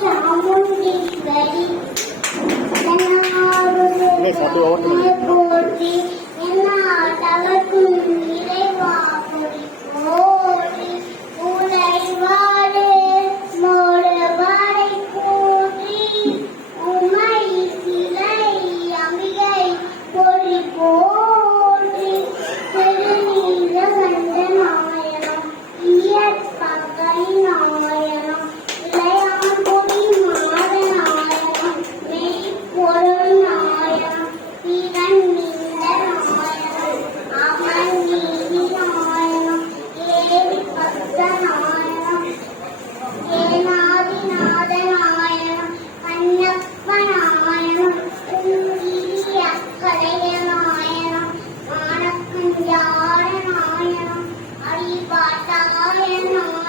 Jamun is very. Then I will. Let's. Buat 弄